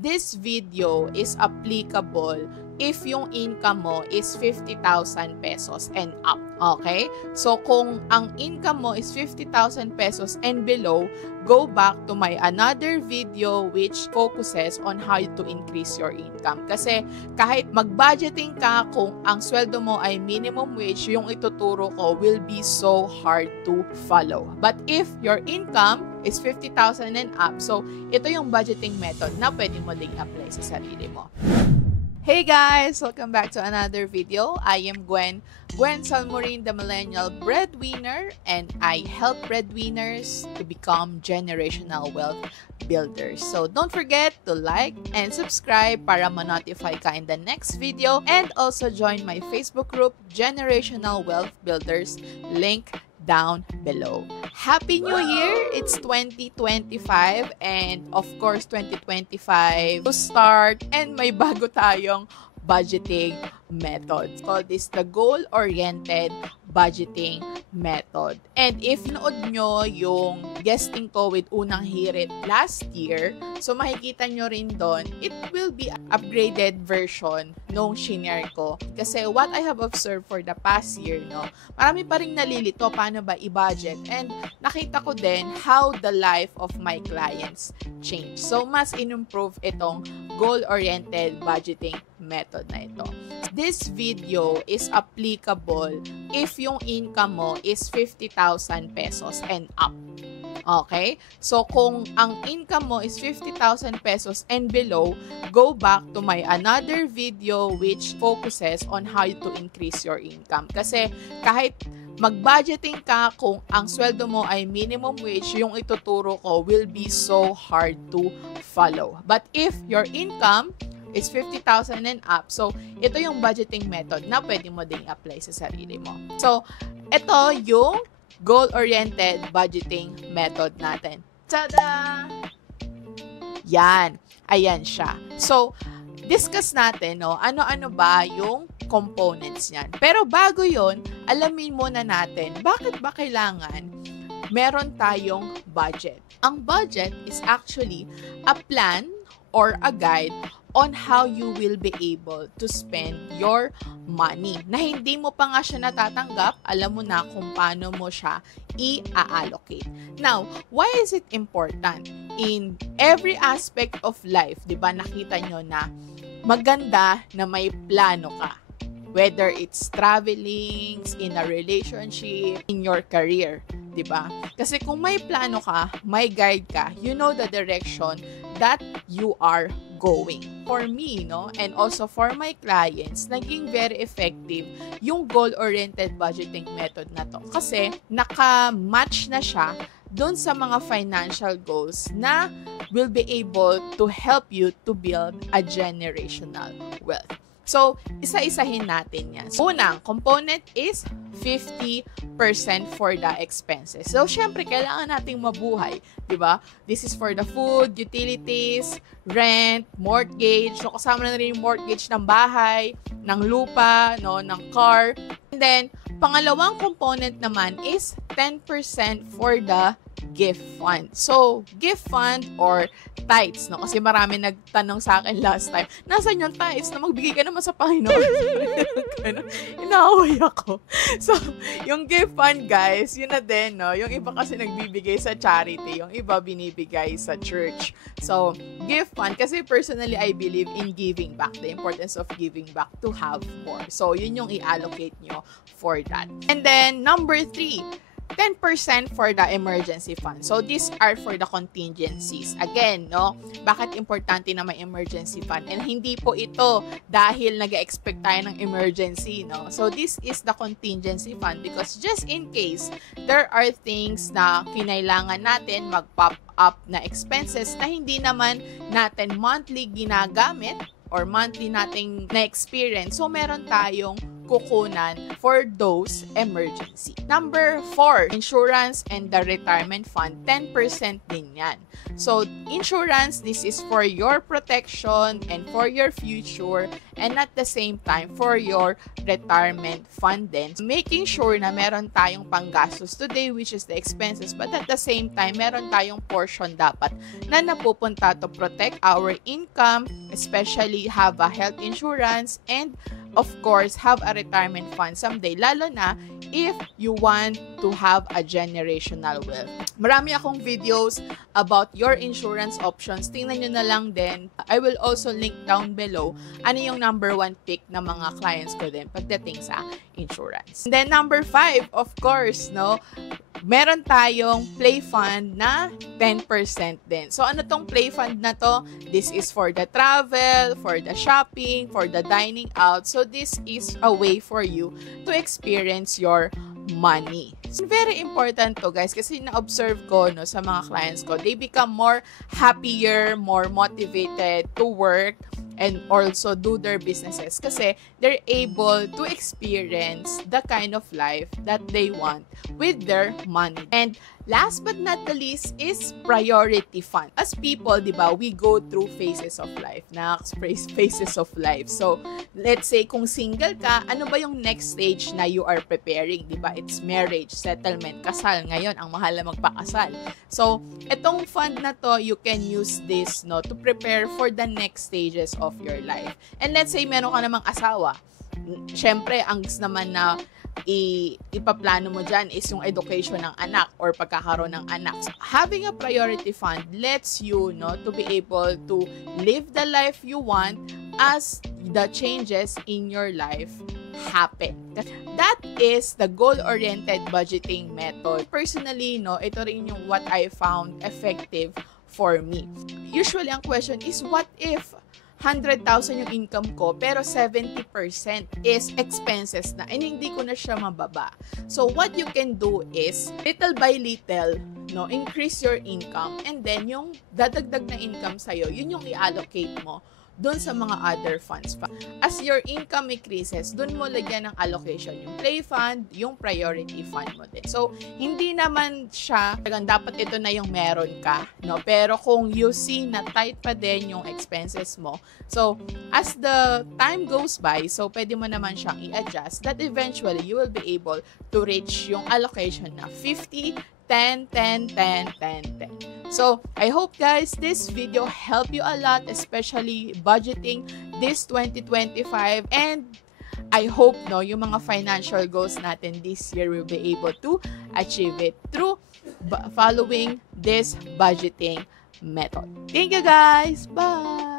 This video is applicable if yung income mo is 50,000 pesos and up. Okay? So, kung ang income mo is 50,000 pesos and below, go back to my another video which focuses on how to increase your income. Kasi kahit mag-budgeting ka, kung ang sweldo mo ay minimum wage, yung ituturo ko will be so hard to follow. But if your income is 50,000 and up, so ito yung budgeting method na pwede mo ding apply sa sarili mo. Hey guys! Welcome back to another video. I am Gwen Salmorin, the Millennial Breadwinner, and I help breadwinners to become generational wealth builders. So don't forget to like and subscribe para ma-notify ka in the next video, and also join my Facebook group, Generational Wealth Builders, link down below. Happy New Year! It's 2025 and of course 2025 to start, and may bago tayong budgeting method. Called this the goal-oriented budgeting method. And if nood nyo yung guesting ko with Unang Hirit last year, so makikita nyo rin doon, it will be upgraded version nung shinare ko. Kasi what I have observed for the past year, no, marami pa rin nalilito paano ba i-budget. And nakita ko din how the life of my clients change. So mas in-improve itong goal-oriented budgeting method na ito. This video is applicable if yung income mo is 50,000 pesos and up. Okay? So, kung ang income mo is 50,000 pesos and below, go back to my another video which focuses on how to increase your income. Kasi kahit mag-budgeting ka, kung ang sweldo mo ay minimum wage, yung ituturo ko will be so hard to follow. But if your income is 50,000 and up, so ito yung budgeting method na pwede mo ding apply sa sarili mo. So, ito yung goal-oriented budgeting method natin. Tada! Yan. Ayan siya. So, discuss natin, no, ano-ano ba yung components niyan. Pero bago yon, alamin muna natin, bakit ba kailangan meron tayong budget? Ang budget is actually a plan or a guide on how you will be able to spend your money. Na hindi mo pa nga siya natatanggap, alam mo na kung paano mo siya i-allocate. Now, why is it important? In every aspect of life, di ba, nakita nyo na maganda na may plano ka. Whether it's traveling, in a relationship, in your career, di ba? Kasi kung may plano ka, may guide ka, you know the direction that you are going. For me, no, and also for my clients, naging very effective yung goal-oriented budgeting method na to. Kasi naka-match na siya doon sa mga financial goals na will be able to help you to build a generational wealth. So, isa-isahin natin yan. So, unang component is 50% for the expenses. So, syempre, kailangan nating mabuhay. Diba? This is for the food, utilities, rent, mortgage. So, kasama na rin yung mortgage ng bahay, ng lupa, no, ng car. And then, pangalawang component naman is 10% for the gift fund. So, gift fund or tithes, no? Kasi marami nagtanong sa akin last time, nasan yung tithes na magbigay ka naman sa Panginoon? Inaaway ako. So, yung gift fund, guys, yun na din, no? Yung iba kasi nagbibigay sa charity, yung iba binibigay sa church. So, gift fund, kasi personally, I believe in giving back, the importance of giving back to have more. So, yun yung i-allocate nyo for that. And then, number 3, 10% for the emergency fund. So, these are for the contingencies. Again, no, bakit importante na may emergency fund? And hindi po ito dahil nag-expect tayo ng emergency, no? So, this is the contingency fund because just in case there are things na kinailangan natin mag-pop up na expenses na hindi naman natin monthly ginagamit or monthly nating na-experience. So, meron tayong pagkukunan for those emergency. Number 4, insurance and the retirement fund, 10% din yan. So, insurance, this is for your protection and for your future, and at the same time, for your retirement fund din. Making sure na meron tayong panggastos today, which is the expenses, but at the same time, meron tayong portion dapat na napupunta to protect our income, especially have a health insurance, and of course, have a retirement fund someday, lalo na if you want to have a generational wealth. Marami akong videos about your insurance options. Tingnan nyo na lang din. I will also link down below ano yung number 1 pick ng mga clients ko din pagdating sa insurance. And then number 5, of course, no, meron tayong play fund na 10% din. So, ano tong play fund na to? This is for the travel, for the shopping, for the dining out. So, this is a way for you to experience your money. It's very important to, guys, kasi na-observe ko, no, sa mga clients ko, they become more happier, more motivated to work and also do their businesses kasi they're able to experience the kind of life that they want with their money. And last but not the least is priority fund. As people, di ba, we go through phases of life. Phases of life. So, let's say kung single ka, ano ba yung next stage na you are preparing? Di ba? It's marriage, settlement, kasal. Ngayon, ang mahal na magpakasal. So, itong fund na to, you can use this, no, to prepare for the next stages of your life. And let's say meron ka namang asawa. Syempre, ang naman na ipaplano mo dyan is yung education ng anak or pagkakaroon ng anak. So, having a priority fund lets you, no, to be able to live the life you want as the changes in your life happen. That is the goal-oriented budgeting method. Personally, no, ito rin yung what I found effective for me. Usually, ang question is, what if 100,000 yung income ko, pero 70% is expenses na, and hindi ko na siya mababa. So, what you can do is, little by little, no, increase your income, and then, yung dadagdag na income sa'yo, yun yung i-allocate mo doon sa mga other funds pa. As your income increases, doon mo lagyan ng allocation yung play fund, yung priority fund mo din. So, hindi naman siya, dapat ito na yung meron ka, no? Pero kung you see na tight pa din yung expenses mo, so, as the time goes by, so, pwede mo naman siyang i-adjust that eventually, you will be able to reach yung allocation na 50, 10, 10, 10, 10, 10. So, I hope, guys, this video helped you a lot, especially budgeting this 2025. And I hope, no, yung mga financial goals natin this year will be able to achieve it through following this budgeting method. Thank you, guys. Bye!